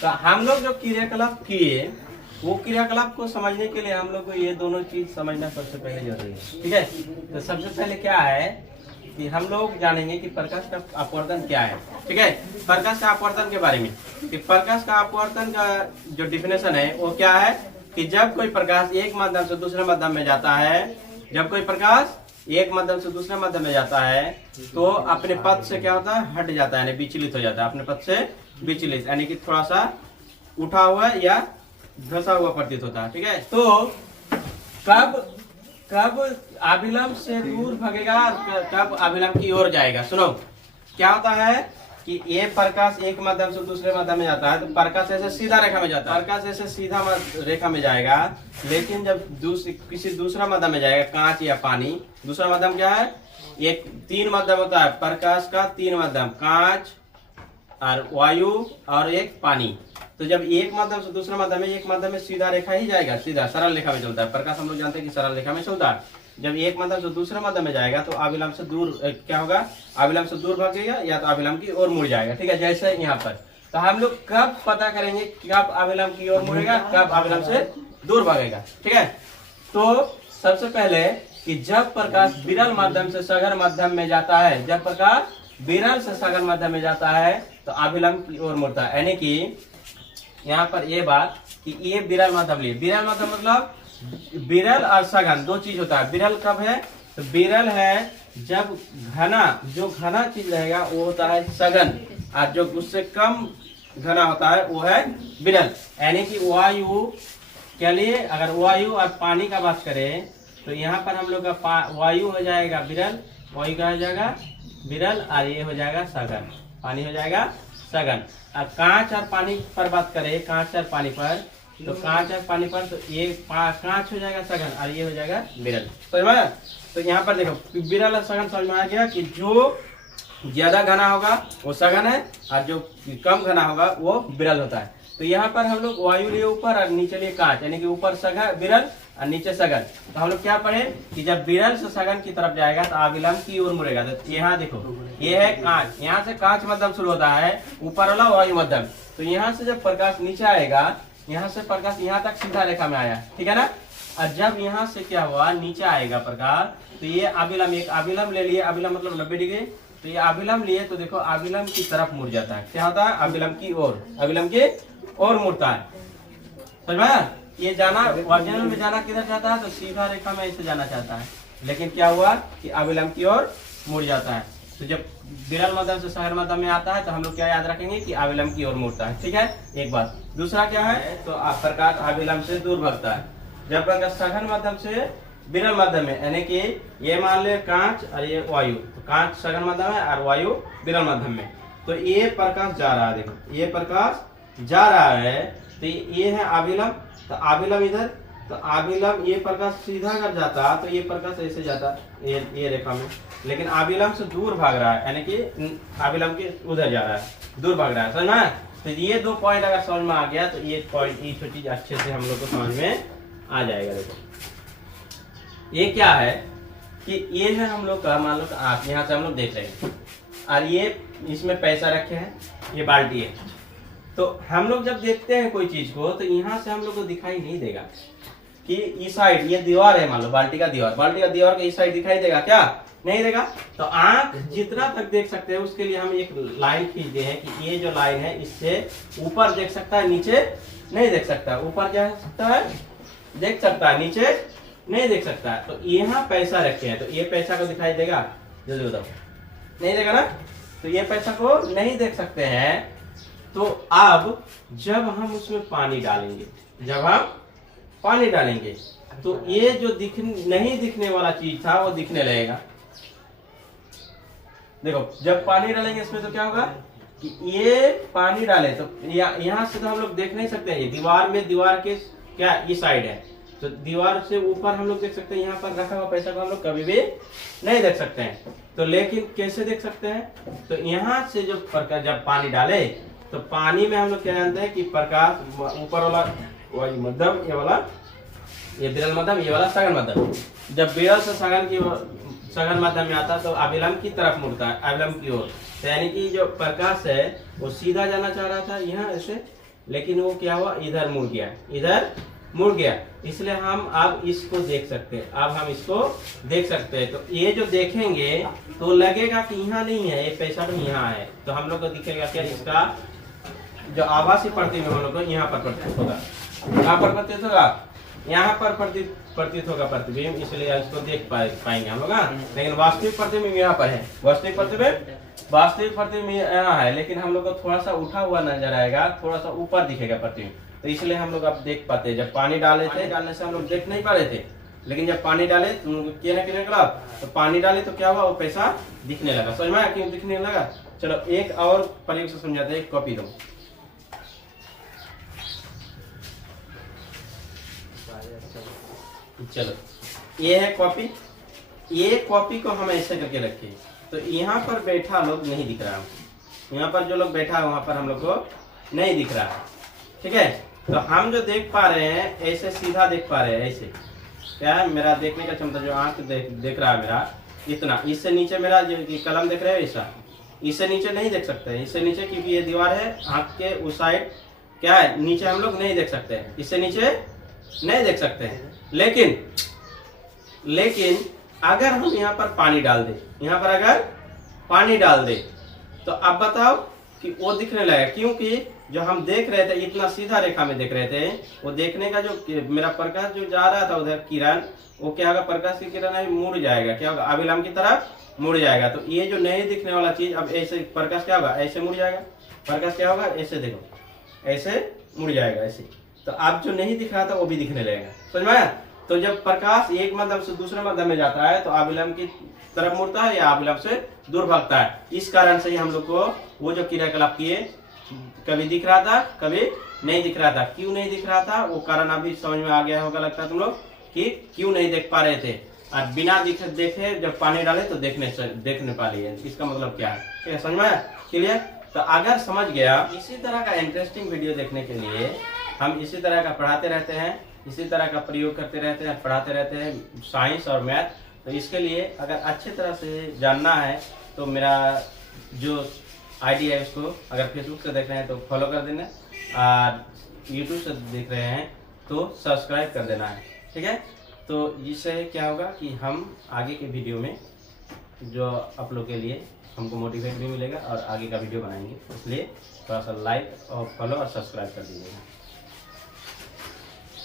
तो हम लोग जो क्रियाकलाप किए वो क्रियाकलाप को समझने के लिए हम लोग को ये दोनों चीज समझना सबसे पहले जरूरी है। ठीक है, तो सबसे पहले क्या है कि हम लोग जानेंगे कि प्रकाश का अपवर्तन क्या है। ठीक है, प्रकाश का अपवर्तन के बारे में कि प्रकाश का अपवर्तन का जो डिफिनेशन है वो क्या है कि जब कोई प्रकाश एक माध्यम से दूसरे माध्यम में जाता है, जब कोई प्रकाश एक माध्यम से दूसरे माध्यम में जाता है तो अपने पथ से क्या होता है, हट जाता है, यानी विचलित हो जाता है, अपने पथ से विचलित, यानी कि थोड़ा सा उठा हुआ या धसा हुआ प्रतीत होता है। ठीक है, तो कब अभिलंब से दूर भागेगा और कब अभिलंब की ओर जाएगा। सुनो, क्या होता है कि ये प्रकाश एक माध्यम से दूसरे माध्यम में जाता है तो प्रकाश ऐसे सीधा रेखा में जाता है, प्रकाश ऐसे सीधा रेखा में जाएगा, लेकिन जब किसी दूसरा माध्यम में जाएगा, कांच या पानी, दूसरा माध्यम क्या है, एक तीन माध्यम होता है प्रकाश का, तीन माध्यम, कांच और वायु और एक पानी। तो जब एक माध्यम से दूसरा माध्यम में, एक माध्यम में सीधा रेखा ही जाएगा, सीधा सरल रेखा में चलता है प्रकाश, हम लोग जानते हैं कि सरल रेखा में चलता है। जब एक माध्यम से दूसरे माध्यम में जाएगा तो अभिलंब से दूर क्या होगा, अभिलंब से दूर भागेगा या तो अभिलंब की ओर मुड़ जाएगा। ठीक है, जैसे यहाँ पर तो हम लोग कब पता करेंगे कब अभिलंब की ओर मुड़ेगा, कब अभिलंब से दूर भागेगा। ठीक है, तो सबसे पहले कि जब प्रकाश विरल माध्यम से सघन माध्यम में जाता है, जब प्रकाश विरल से सघन माध्यम में जाता है तो अभिलंब की ओर मुड़ता है, यानी कि यहाँ पर ये बात कि ये विरल माध्यम लिए, विरल माध्यम मतलब विरल और सघन दो चीज होता है। विरल कब है, तो विरल है जब घना, जो घना चीज रहेगा वो होता है सघन, और जो उससे कम घना होता है वो है विरल। यानी कि वायु के लिए अगर वायु और पानी का बात करें तो यहाँ पर हम लोग का वायु हो जाएगा विरल, वायु का हो जाएगा विरल, और ये हो जाएगा सघन, पानी हो जाएगा सघन। और कांच और पानी पर बात करें, कांच और पानी पर, तो कांच और पानी पर तो ये कांच हो जाएगा सघन और ये हो जाएगा विरल। समझ में? तो यहाँ पर देखो विरल और सघन समझ में आ गया कि जो ज्यादा घना होगा वो सघन है और जो कम घना होगा वो विरल होता है। तो यहाँ पर हम लोग वायु लिए ऊपर और नीचे लिए कांच, यानी कि ऊपर सघन विरल और नीचे सघन। तो हम लोग क्या पढ़े कि जब विरल से सघन की तरफ जाएगा तो अभिलंब की ओर मुड़ेगा। तो यहाँ देखो ये है कांच, यहाँ से कांच मध्यम शुरू होता है, ऊपर वाला वायु मध्यम। तो यहाँ से जब प्रकाश नीचे आएगा, यहाँ से प्रकाश यहाँ तक सीधा रेखा में आया, ठीक है ना, और जब यहाँ से क्या हुआ नीचे आएगा प्रकाश तो ये अभिलंब, एक अभिलंब ले लिए, अभिलंब मतलब 90 डिग्री, तो ये अभिलंब लिए तो देखो अभिलंब की तरफ मुड़ जाता है। क्या होता है, अभिलंब की ओर, अभिलंब की ओर मुड़ता है। समझ में? ये जाना ओरिजिनल में जाना किधर चाहता है, तो सीधा रेखा में ऐसे जाना चाहता है, लेकिन क्या हुआ कि अभिलंब की ओर मुड़ जाता है। तो जब विरल माध्यम से सघन माध्यम में आता है तो हम लोग क्या याद रखेंगे कि अभिलंब की ओर मुड़ता है। ठीक है, एक बात। दूसरा क्या है, तो प्रकाश अभिलंब से दूर भागता है। जब प्रकाश सघन माध्यम से विरल माध्यम में, यानी कि ये मान ले कांच और ये वायु, तो कांच सघन माध्यम है और वायु विरल माध्यम में, तो ये प्रकाश जा रहा है, देखो ये प्रकाश जा रहा है, तो ये है अभिलंब, तो अभिलंब इधर, तो अभिलंब ये प्रकाश सीधा कर जाता तो ये प्रकाश ऐसे जाता ये रेखा में, लेकिन अभिलंब से दूर भाग रहा है, यानी कि अभिलंब के उधर जा रहा है, दूर भाग रहा है। समझ में? तो ये दो पॉइंट अगर समझ में आ गया तो ये पॉइंट, ये चीज अच्छे से हम लोग को समझ में आ जाएगा। देखो ये क्या है कि ये है हम लोग का, मान लो आप यहाँ से हम लोग देख रहे हैं और ये इसमें पैसा रखे हैं, ये बाल्टी है, तो हम लोग जब देखते हैं कोई चीज को तो यहाँ से हम लोग को दिखाई नहीं देगा कि इस साइड ये दीवार है, मान लो बाल्टी का दीवार, बाल्टी का दीवार के इस साइड दिखाई देगा क्या, नहीं देगा। तो आंख जितना तक देख सकते हैं उसके लिए हम एक लाइन खींचते हैं कि ये जो लाइन है इससे ऊपर देख सकता है, नीचे नहीं देख सकता। ऊपर क्या सकता है, देख सकता है, नीचे नहीं देख सकता है। तो यहाँ पैसा रखे हैं, तो ये पैसा को दिखाई देगा, जल्दी बताओ, नहीं देगा ना। तो ये पैसा को नहीं देख सकते हैं। तो अब जब हम उसमें पानी डालेंगे, जब हम पानी डालेंगे तो ये जो नहीं दिखने वाला चीज था वो दिखने लगेगा। देखो जब पानी डालेंगे इसमें तो क्या होगा कि ये पानी डाले तो यहाँ से तो हम लोग देख नहीं सकते हैं, ये दीवार में, दीवार के क्या इस साइड है, तो दीवार से ऊपर हम लोग देख सकते हैं, यहाँ पर रखा हुआ पैसा को हम लोग कभी भी नहीं देख सकते हैं। तो लेकिन कैसे देख सकते हैं, तो यहाँ से जो प्रकाश जब पानी डाले तो पानी में हम लोग क्या जानते हैं कि प्रकाश ऊपर वाला वायु मध्यम, ये वाला ये विरल मध्यम, ये वाला सघन मध्यम। जब विरल से सघन मध्यम में आता है तो अभिलंब की तरफ मुड़ता है, अभिलंब की ओर। तो यानी कि जो प्रकाश है वो सीधा जाना चाह रहा था यहाँ ऐसे, लेकिन वो क्या हुआ, इधर मुड़ गया, इधर मुड़ गया। इसलिए हम अब इसको देख सकते हैं, अब हम इसको देख सकते हैं। तो ये जो देखेंगे तो लगेगा कि यहाँ नहीं है, ये पैसा तो यहाँ है, तो हम लोग को दिखेगा क्या, इसका जो आभासी प्रतिबिंब हम लोग को यहाँ पर प्रतीत होगा, कहाँ पर प्रतीत होगा, यहाँ पर प्रतीत होगा प्रतिबिंब, इसलिए इसको देख पाएंगे हम लोग। लेकिन वास्तविक प्रतिबिंब यहाँ पर है, वास्तविक प्रतिबिंब यहाँ है, लेकिन हम लोग को थोड़ा सा उठा हुआ नजर आएगा, थोड़ा सा ऊपर दिखेगा प्रतिबिंब, तो इसलिए हम लोग अब देख पाते हैं। जब पानी डालने से हम लोग देख नहीं पा रहे थे, लेकिन जब पानी डाले तो निकला, तो पानी डाले तो क्या हुआ, वो पैसा दिखने लगा। समझ में आया क्यों दिखने लगा? चलो एक और प्रयोग से समझाते हैं, कॉपी दो। चलो ये है कॉपी, ये कॉपी को हम ऐसे करके रखे, तो यहाँ पर बैठा लोग नहीं दिख रहा, यहाँ पर जो लोग बैठा है वहां पर हम लोग को नहीं दिख रहा है, ठीक है। तो हम जो देख पा रहे हैं ऐसे सीधा देख पा रहे हैं, ऐसे क्या है, मेरा देखने का क्षमता जो आंख देख रहा है मेरा इतना, इससे नीचे मेरा जो कलम देख रहे हो ऐसा, इससे नीचे नहीं देख सकते, इससे नीचे क्योंकि ये दीवार है आंख के उस साइड, क्या है नीचे हम लोग नहीं देख सकते, इससे नीचे नहीं देख सकते हैं। लेकिन अगर हम यहाँ पर पानी डाल दे, यहाँ पर अगर पानी डाल दे, तो अब बताओ कि वो दिखने लगेगा, क्योंकि जो हम देख रहे थे इतना सीधा रेखा में देख रहे थे, वो देखने का जो मेरा प्रकाश जो जा रहा था उधर किरण, वो क्या होगा, प्रकाश की किरण है मुड़ जाएगा, क्या होगा, अभिलंब की तरफ मुड़ जाएगा। तो ये जो नहीं दिखने वाला चीज अब ऐसे प्रकाश क्या होगा, ऐसे मुड़ जाएगा, प्रकाश क्या होगा, ऐसे देखो, ऐसे मुड़ जाएगा ऐसे, तो अब जो नहीं दिख रहा था वो भी दिखने लगेगा। समझ में आया? तो जब प्रकाश एक माध्यम से दूसरे माध्यम में जाता है तो अभिलंब की तरफ मुड़ता है या अभिलंब से दूर भागता है। इस कारण से ही हम लोग को वो जो क्रियाकलाप किए कभी दिख रहा था, कभी नहीं दिख रहा था। क्यों नहीं दिख रहा था वो कारण अभी समझ में आ गया होगा लगता है तुम लोग, कि क्यों नहीं देख पा रहे थे, और बिना देखे जब पानी डाले तो देखने पा लिए। इसका मतलब क्या है, ठीक है, समझ में आया? क्लियर? तो अगर समझ गया, इसी तरह का इंटरेस्टिंग वीडियो देखने के लिए हम इसी तरह का पढ़ाते रहते हैं, इसी तरह का प्रयोग करते रहते हैं, पढ़ाते रहते हैं साइंस और मैथ। तो इसके लिए अगर अच्छी तरह से जानना है तो मेरा जो आईडी है उसको अगर फेसबुक से देख रहे हैं तो फॉलो कर देना, और यूट्यूब से देख रहे हैं तो सब्सक्राइब कर देना है, ठीक है। तो इससे क्या होगा कि हम आगे के वीडियो में जो आप लोग के लिए हमको मोटिवेट भी मिलेगा और आगे का वीडियो बनाएंगे, इसलिए थोड़ा सा लाइक और फॉलो और सब्सक्राइब कर दीजिएगा।